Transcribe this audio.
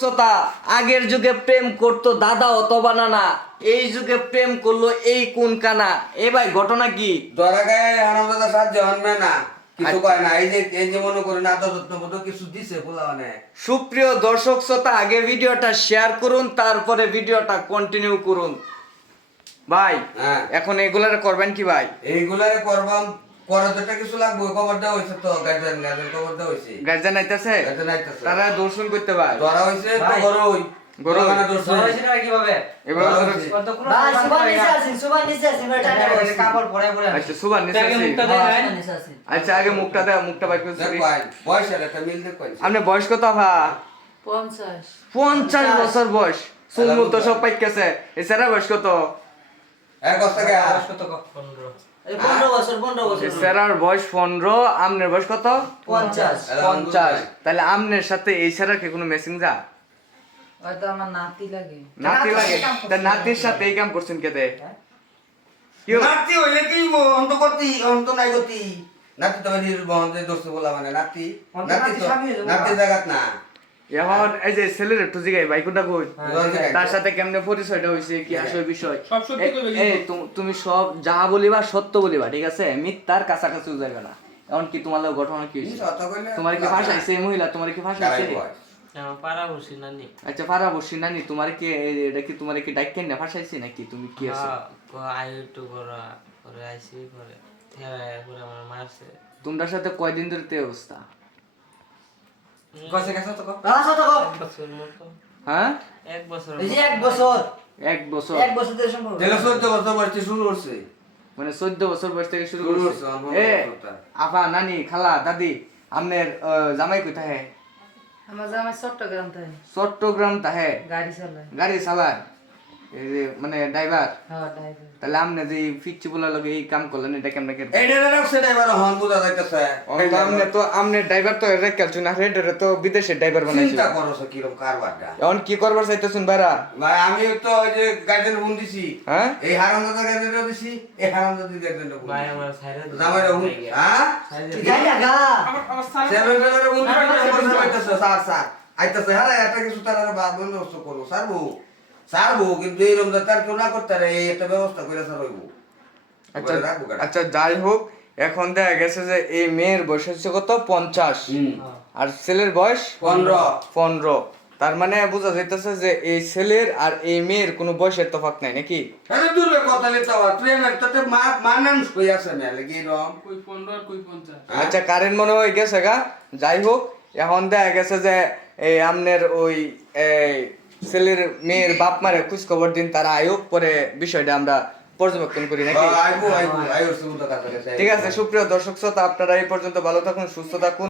শ্রোতা, আগের যুগে প্রেম করতো দাদা অথবা নানা, এই যুগে প্রেম করলো এই কোন কানা। এ ভাই ঘটনা কি? ধরা গায়ে আনন্দ সাহায্য হনবে না, কিছু আচ্ছা। কয় না। এই যে মনে করেন আদর যত্ন মতো কিছু দিছে বলা মানে। সুপ্রিয় দর্শক শ্রোতা, আগে ভিডিওটা শেয়ার করুন, তারপরে ভিডিওটা কন্টিনিউ করুন। ভাই হ্যাঁ, এখন এগুলার করবেন কি ভাই? এইগুলারে করবাম, করার যেটা কিছু লাগবে খবর দেওয়া হয়েছে তো, গার্জেন খবর দেওয়া হয়েছে। গার্জেন আইতাছে, গার্জেন আইতাছে, তারা দর্শন করতে ভাই। ধরা হয়েছে তো ভাই। গরুই গরুই। মানে দর্শন কিভাবে এবার ধরা ধরো- হয়েছে। ভাই সুবান নিচে আছেন, সুবান নিচে আছেন, ভাই টাকা পয়সা কাপড় পরে পরে আচ্ছা সুবান নিচে আগে আছি। মুখটা দেখায় নিচে আছেন। আচ্ছা আগে মুখটা দে, মুখটা বাইর করে দেখ ভাই, বয়সের একটা মিল দেখ পাইছে। আপনি বয়স কত ভা? 50 50 বছর বয়স। চুলমুল তো সব পাইকাছে। এছাড়া বয়স কত? এক বস্তা গে বয়স কত 15 এই 15 বছর 15 বছর এছাড়ার বয়স 15, আমনের বয়স কত? 50 50। তাহলে আমনের সাথে এই ছাড়া কি কোনো মেসিং যা? হয়তো আমার নাতি লাগে। নাতি লাগে? তা নাতির সাথে এই কাম করছেন কেতে? কি হলো? নাতি হইলে কি অন্ত করতি, অন্ত নাই গতি। নাতি তো বাড়ির বন্ধে দোস্ত বলা মানে নাতি, অন্ত নাতি নাতি তো স্বামী হয়ে যাবো। নাতি জায়গাত না। এখন এই যে ছেলের একটু জিগাই ভাই কোনটা কই? হ্যাঁ। তার সাথে কেমনে পরিচয়টা হইছে, কি আসল বিষয়? সব সত্যি কইবে এই তুমি সব যাহা বলিবা সত্য বলিবা, ঠিক আছে? মিথ্যার কাছাকাছি যাবে না। এখন কি তোমার লগে ঘটনা কি হইছে? সত কইলে তোমার কি ফাঁসাইছে এই মহিলা? তোমার কি ফাঁসাইছে? গারাই বয়। আমার পাড়া বসি নানি আচ্ছা পারা বসি নানি, তোমার কি এটা কি তোমার কি ডাইকেন না ফাঁসাইছে নাকি? তুমি কি আছে? আই একটু করা করে আইছি করে থেরায় করে আমার মারছে তোমার সাথে কয়দিন ধরে তে অবস্থা? গছে গেছে তো বছর মতো হ্যাঁ, এক বছর এই যে 1 বছর 1 বছর। 1 বছর ধরে সম্পর্ক। তেলে 14 বছর বয়সে শুরু করছে। মানে 14 বছর বয়স থেকে শুরু শুরু করছে। করছে, আমার এ বছরটা। আপা, নানি, খালা, দাদি, আমনের জামাই কোথায়? আমার জামাই চট্টগ্রাম থাকে, চট্টগ্রাম তাহে গাড়ি চালায়। গাড়ি চালায়, এই যে মানে ড্রাইভার। হ্যাঁ ড্রাইভার। তাহলে আমনে যে ফিকচি বলা লগে এই কাম করলেন, এটা কেমনে করে? এইটা রাখছে ড্রাইভার হন বুঝা যাইতেছে। আমনে তো আমনে ড্রাইভার তো এর ক্যালচুন না, রেডরে তো বিদেশে ড্রাইভার বানাইছে। চিন্তা করছো কিরকম কারবারটা। এখন কি করবার চাইতেছেন ভাইরা? ভাই আমি তো ওই যে গার্জেন ফোন দিছি, হ্যাঁ, এই হারামজাদা গার্জেনটা দিছি, এই হারামজাদি গার্জেনটা ফোন ভাই দিছি। আমার ছাইরা জামাইরা ফোন, হ্যাঁ? যাই না গা। আমার স্যার সেভেন ফোন দিছি, পাইতেছে, স্যার, আইতেছে, হ্যাঁ, একটা কিছু তারা বন্দোবস্ত করবো, সারবো, কিন্তু এই রমজান তার কেউ না করতে পারে, এই একটা ব্যবস্থা করে স্যার হইবো। আচ্ছা বলে রাখবো কেন? আচ্ছা, যাই হোক, এখন দেখা গেছে যে এই মেয়ের বয়স হচ্ছে কত? 50। আর ছেলের বয়স 15। তার মানে বোঝা যাইতেছে যে এই ছেলের আর এই মেয়ের কোনো বয়সের তফাৎ নাই নাকি? আরে দূরে কথা লিখতে হবে, ট্রেনের তাতে মানুষ হয়ে আছে না, লেগে এরকম। কই 15 আর কই 50। আচ্ছা কারেন্ট মনে হয়ে গেছে গা। যাই হোক, এখন দেখা গেছে যে এই আমনের ওই এই ছেলের মেয়ের বাপ মারে খোঁজ খবর দিন, তারা আয়োগ পরে বিষয়টা আমরা পর্যবেক্ষণ করি নাকি? আইবো, সুবিধা কাছে। ঠিক আছে সুপ্রিয় দর্শক শ্রোতা, আপনারা এই পর্যন্ত ভালো থাকুন, সুস্থ থাকুন।